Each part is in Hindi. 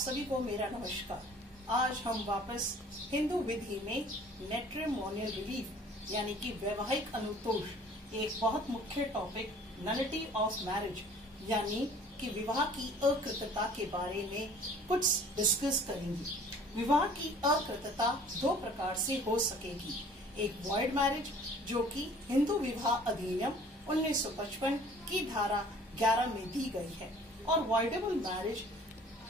सभी को मेरा नमस्कार। आज हम वापस हिंदू विधि में मैट्रिमोनियल रिलीफ यानी कि वैवाहिक अनुतोष एक बहुत मुख्य टॉपिक नलिटी ऑफ मैरिज यानी कि विवाह की अकृतता के बारे में कुछ डिस्कस करेंगे। विवाह की अकृतता दो प्रकार से हो सकेगी, एक वॉइड मैरिज जो कि हिंदू विवाह अधिनियम 1955 की धारा 11 में दी गई है और वॉइडेबल मैरिज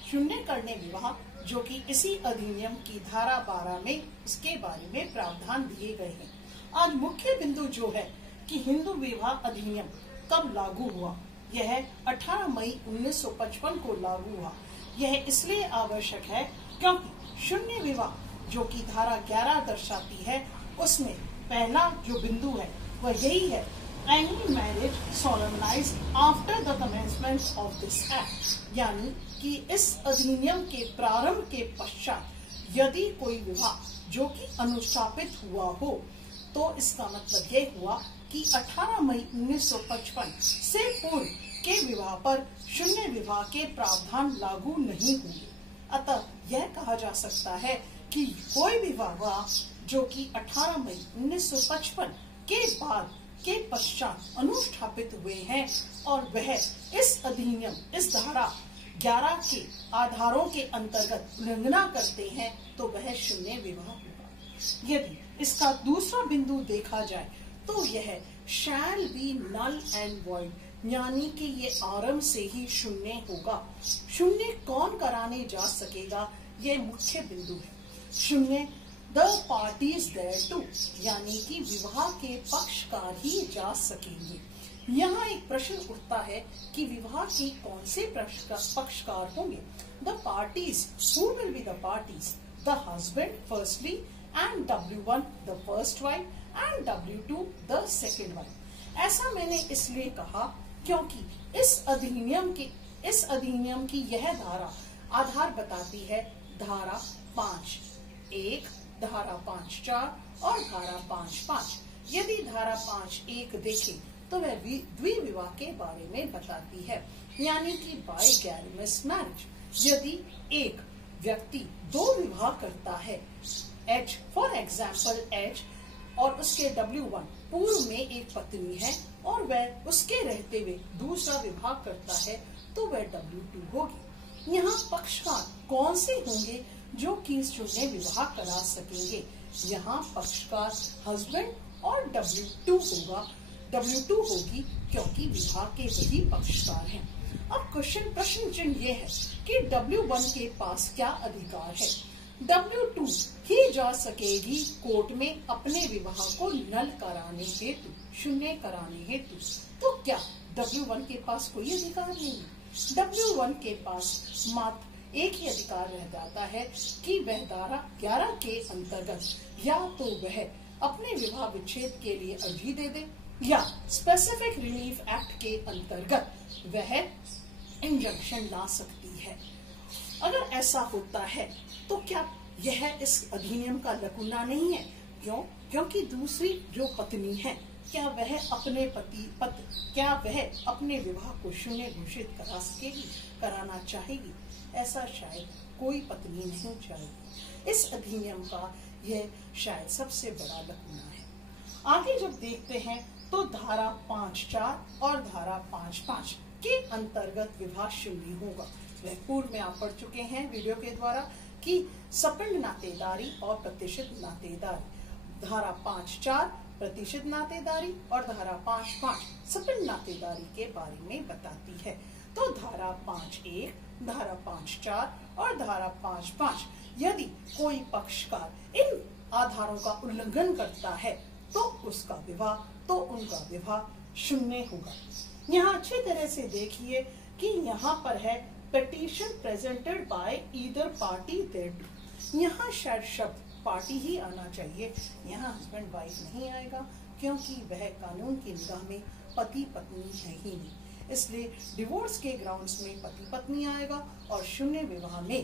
शून्य करने विवाह जो कि इसी अधिनियम की धारा 12 में इसके बारे में प्रावधान दिए गए हैं। आज मुख्य बिंदु जो है कि हिंदू विवाह अधिनियम कब लागू हुआ, यह 18 मई 1955 को लागू हुआ। यह इसलिए आवश्यक है क्योंकि शून्य विवाह जो कि धारा 11 दर्शाती है उसमें पहला जो बिंदु है वह यही है, any marriage solemnized after the commencement of this act, यानी कि इस अधिनियम के प्रारंभ के पश्चात यदि कोई विवाह जो कि अनुस्थापित हुआ हो तो इसका मतलब यह हुआ कि 18 मई 1955 से पूर्व के विवाह पर शून्य विवाह के प्रावधान लागू नहीं हुए। अतः यह कहा जा सकता है कि कोई भी विवाह जो कि 18 मई 1955 के बाद के पश्चात अनुस्थापित हुए हैं और वह इस अधिनियम इस धारा 11 के आधारों के अंतर्गत उल्लंघना करते हैं तो वह शून्य विवाह होगा। यदि इसका दूसरा बिंदु देखा जाए तो यह shall be null and void, यानी कि ये आरंभ से ही शून्य होगा। शून्य कौन कराने जा सकेगा, यह मुख्य बिंदु है। शून्य द पार्टीज देयरटू, यानी कि विवाह के पक्षकार ही जा सकेंगे। यहाँ एक प्रश्न उठता है कि विवाह के कौन से पक्षकार होंगे। The parties, who will be the parties? The husband firstly and W1 the first wife and W2 the second wife. ऐसा मैंने इसलिए कहा क्योंकि इस अधिनियम की यह धारा आधार बताती है धारा 5(1), धारा 5(4) और धारा 5(5). यदि धारा 5(1) देखें तो वह द्विविवाह के बारे में बताती है, यानी कि बाइगैमस मैरिज। यदि एक व्यक्ति दो विवाह करता है, H फॉर एग्जाम्पल H और उसके W1 पूर्व में एक पत्नी है और वह उसके रहते हुए दूसरा विवाह करता है तो वह W2 होगी। यहाँ पक्षकार कौन से होंगे जो कि शून्य विवाह करा सकेंगे? यहाँ पक्षकार हस्बैंड और W2 होगी क्योंकि विवाह के वही पक्षकार हैं। अब प्रश्न चिन्ह ये है कि W1 के पास क्या अधिकार है? W2 ही जा सकेगी कोर्ट में अपने विवाह को नल कराने हेतु, शून्य कराने हेतु। तो क्या W1 के पास कोई अधिकार नहीं है? W1 के पास मात्र एक ही अधिकार रह जाता है कि वह धारा 11 के अंतर्गत या तो वह अपने विवाह विच्छेद के लिए अर्जी दे दे या स्पेसिफिक रिलीफ एक्ट के अंतर्गत वह इंजंक्शन ला सकती है। अगर ऐसा होता है तो क्या यह इस अधिनियम का लकुना नहीं है? क्योंकि दूसरी जो पत्नी है क्या वह अपने विवाह को शून्य घोषित कराना चाहेगी? ऐसा शायद कोई पत्नी नहीं चाहेगी। इस अधिनियम का यह शायद सबसे बड़ा लकुना है। आगे जब देखते हैं तो धारा 5(4) और धारा 5(5) के अंतर्गत विवाह शून्य होगा। वह पूर्व में आप पढ़ चुके हैं वीडियो के द्वारा कि सपिंड नातेदारी और प्रतिष्ठित नातेदारी। धारा 5(4) प्रतिष्ठित नातेदारी और धारा 5(5) सपिंड नातेदारी के बारे में बताती है। तो धारा 5(1), धारा 5(4) और धारा 5(5) यदि कोई पक्षकार इन आधारों का उल्लंघन करता है तो उनका विवाह शून्य होगा। यहाँ अच्छी तरह से देखिए कि यहाँ पर है petition presented by either party thereto. यहाँ शायद शब्द पार्टी ही आना चाहिए, यहाँ हस्बैंड वाइफ नहीं आएगा क्योंकि वह कानून की निगाह में पति पत्नी है ही नहीं। इसलिए डिवोर्स के ग्राउंड्स में पति पत्नी आएगा और शून्य विवाह में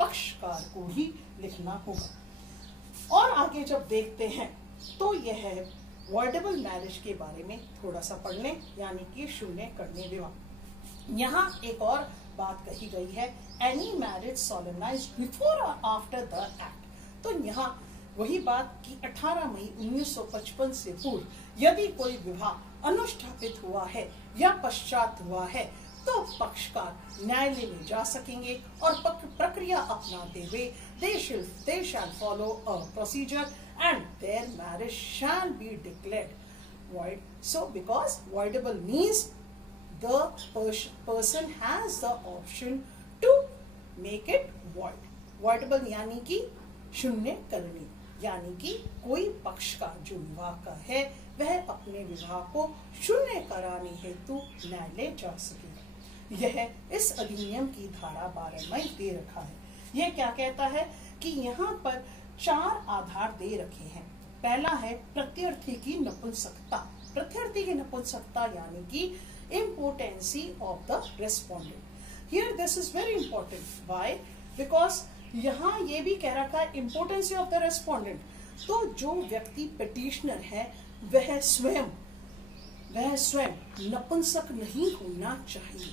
पक्षकार को ही लिखना होगा। और आगे जब देखते हैं तो यह वॉइडेबल मैरिज के बारे में थोड़ा सा पढ़ लें, यानी कि शून्य करने विवाह। यहाँ एक और बात कही गई है any marriage solemnized before or after the act. तो यहाँ वही बात कि 18 मई 1955 से पूर्व यदि कोई विवाह अनुष्ठापित हुआ है या पश्चात हुआ है तो पक्षकार न्यायालय में जा सकेंगे और प्रक्रिया अपनाते हुए they shall follow a procedure and their marriage shall be declared void. So because voidable means the person has the option to make it void. Voidable यानी कि शून्य करनी, यानी कि कोई पक्षकार जो विवाह का है वह अपने विवाह को शून्य कराने हेतु न्यायालय जा सकेगा। यह इस अधिनियम की धारा 12 में दे रखा है। यह क्या कहता है कि यहाँ पर 4 आधार दे रखे हैं। पहला है प्रत्यर्थी की नपुंसकता। प्रत्यर्थी की नपुंसकता यानी कि impotency of the respondent. Here this is very important. Why? Because यहाँ ये भी कह रखा है impotency of the respondent. तो जो व्यक्ति पिटिशनर है वह स्वयं नपुंसक नहीं होना चाहिए।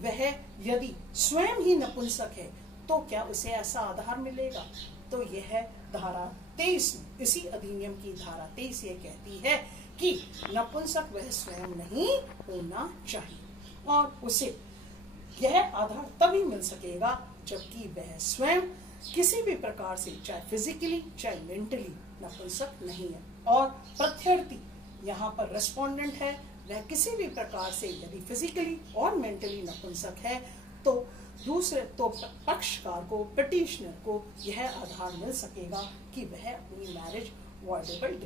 वह यदि स्वयं ही नपुंसक है तो क्या उसे ऐसा आधार मिलेगा? तो यह धारा 23 इसी अधिनियम की धारा 23 ये कहती है कि नपुंसक वह स्वयं नहीं होना चाहिए और उसे यह आधार तभी मिल सकेगा जबकि वह स्वयं किसी भी प्रकार से चाहे फिजिकली चाहे मेंटली नपुंसक नहीं है। और प्रत्यर्थी यहाँ पर रेस्पोंडेंट है, वह किसी भी प्रकार से यदि फिजिकली और मेंटली नपुंसक है तो पक्षकार को पिटिशनर को यह आधार मिल सकेगा कि वह अपनी मैरिज वॉइड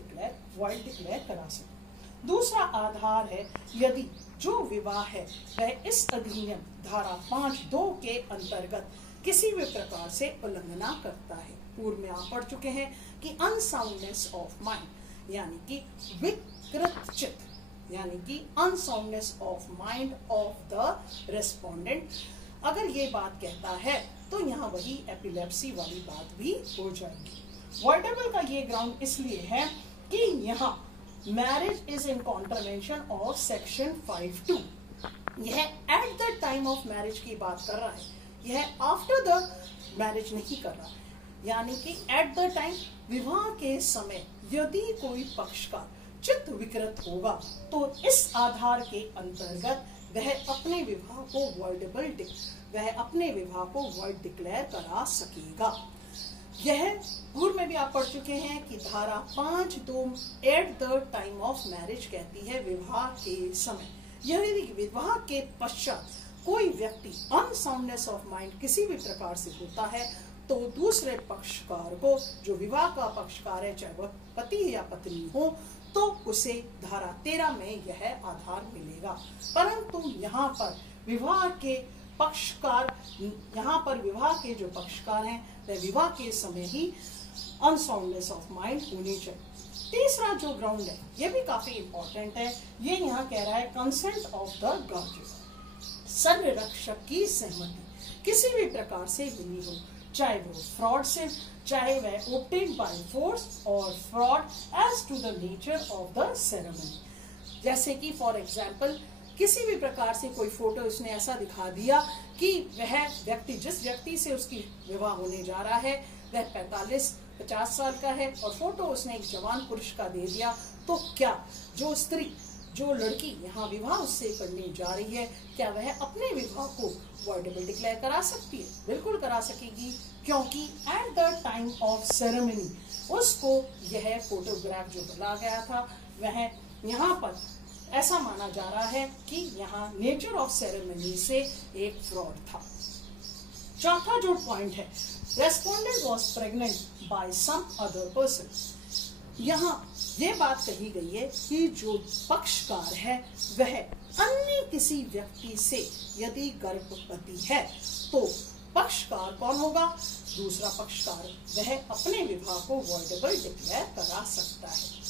डिक्लेयर करा सके। दूसरा आधार है यदि जो विवाह है वह इस अधिनियम धारा 5(2) के अंतर्गत किसी भी प्रकार से उल्लंघना करता है। पूर्व में आप पढ़ चुके हैं कि अनसाउंडनेस ऑफ माइंड यानी कि विकृत चित्त यानी कि unsoundness of mind of the respondent अगर ये बात कहता है तो यहाँ वही एपिलेप्सी वाली बात भी हो जाएगी। वॉइडेबल का ये ग्राउंड इसलिए है कि यहाँ marriage is in contravention of section 5(2). यह at the time of marriage की बात कर रहा है, यह आफ्टर द मैरिज नहीं कर रहा। यानी कि एट द टाइम विवाह के समय यदि कोई पक्षकार चित्त विकृत होगा तो इस आधार के अंतर्गत वह अपने विवाह को वॉइड डिक्लेयर करा सकेगा। यह पूर्व में भी आप पढ़ चुके हैं कि धारा 5(2) at the time of marriage कहती है विवाह के समय। यदि विवाह के पश्चात कोई व्यक्ति अनसाउंडनेस ऑफ माइंड किसी भी प्रकार से होता है तो दूसरे पक्षकार को, जो विवाह का पक्षकार है चाहे वह पति या पत्नी हो, तो उसे धारा 13 में यह आधार मिलेगा। परंतु यहाँ पर विवाह के जो पक्षकार हैं वह विवाह के समय ही अनसाउंडनेस ऑफ माइंड होनी चाहिए। तीसरा जो ग्राउंड है यह भी काफी इंपॉर्टेंट है। ये यहाँ कह रहा है कंसेंट ऑफ द गार्जियन, संरक्षक की सहमति किसी भी प्रकार से मिली हो, चाहे वो फ्रॉड से, चाहे वह obtained by force और fraud as to the nature of the ceremony. जैसे कि फॉर एग्जाम्पल किसी भी प्रकार से कोई फोटो उसने ऐसा दिखा दिया कि वह व्यक्ति, जिस व्यक्ति से उसकी विवाह होने जा रहा है वह 45-50 साल का है और फोटो उसने एक जवान पुरुष का दे दिया, तो क्या जो लड़की यहाँ विवाह उससे करने जा रही है क्या वह अपने विवाह को वॉइडेबल डिक्लेयर करा सकती है? बिल्कुल करा सकेगी, क्योंकि at the time of ceremony उसको यह फोटोग्राफ जो डाला गया था वह यहाँ पर ऐसा माना जा रहा है कि यहाँ नेचर ऑफ सेरेमनी से एक फ्रॉड था। चौथा जो पॉइंट है, respondent was pregnant by some other person. यहाँ ये बात कही गई है कि जो पक्षकार है वह अन्य किसी व्यक्ति से यदि गर्भवती है तो पक्षकार कौन होगा? दूसरा पक्षकार, वह अपने विवाह को वॉइडेबल डिक्लेयर करा सकता है।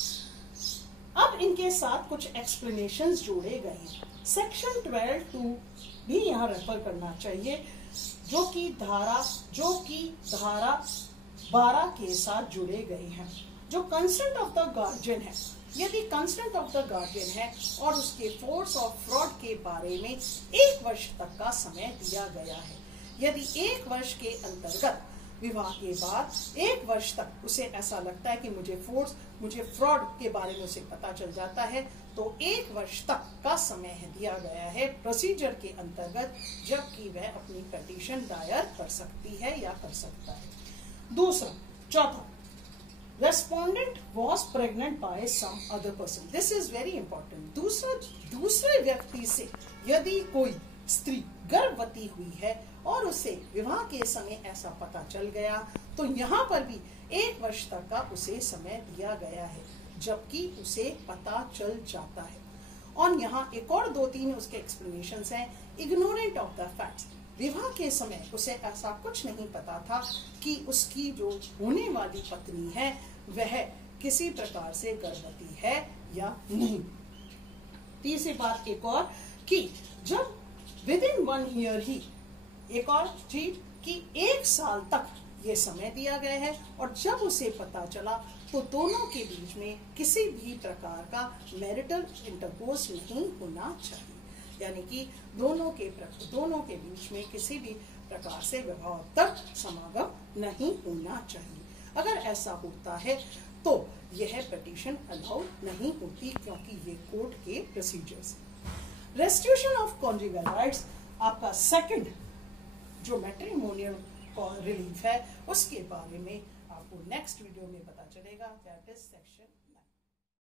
अब इनके साथ कुछ एक्सप्लेनेशंस जोड़े गए हैं। सेक्शन 12(2) भी यहाँ रेफर करना चाहिए, जो कि धारा 12 के साथ जुड़े गए हैं। जो कंसेंट ऑफ द गार्जियन है, यदि कंसेंट ऑफ द गार्जियन है और उसके फोर्स ऑफ फ्रॉड के बारे में 1 वर्ष तक का समय दिया गया है, यदि 1 वर्ष के अंतर्गत विवाह के बाद 1 वर्ष तक उसे ऐसा लगता है कि मुझे फ्रॉड के बारे में उसे पता चल जाता है, तो 1 वर्ष तक का समय दिया गया है प्रोसीजर के अंतर्गत, जबकि वह अपनी पिटीशन दायर कर सकती है या कर सकता है। चौथा, respondent was pregnant by some other person. This is very important. दूसरे व्यक्ति से यदि कोई स्त्री गर्भवती हुई है और उसे विवाह के समय ऐसा पता चल गया, तो यहाँ पर भी 1 वर्ष तक का उसे समय दिया गया है, जबकि उसे पता चल जाता है। और यहाँ एक और 2-3 उसके एक्सप्लेनेशंस हैं। इग्नोरेंट ऑफ द फैक्ट्स, विवाह के समय उसे ऐसा कुछ नहीं पता था कि उसकी जो होने वाली पत्नी है वह किसी प्रकार से गर्भवती है या नहीं। तीसरी बात एक और कि जब विदिन 1 ईयर ही, एक और चीज कि 1 साल तक ये समय दिया गया है, और जब उसे पता चला तो दोनों के बीच में किसी भी प्रकार का मैरिटल इंटरकोर्स नहीं होना चाहिए, यानी कि दोनों के बीच में किसी भी प्रकार से वैवाहिक समागम नहीं होना चाहिए। अगर ऐसा होता है तो यह पिटीशन अलाउ नहीं होती, क्योंकि ये कोर्ट के procedures. Restitution of conjugal rights आपका सेकंड जो मैट्रिमोनियल रिलीफ है, उसके बारे में आपको नेक्स्ट वीडियो में पता चलेगा। That is section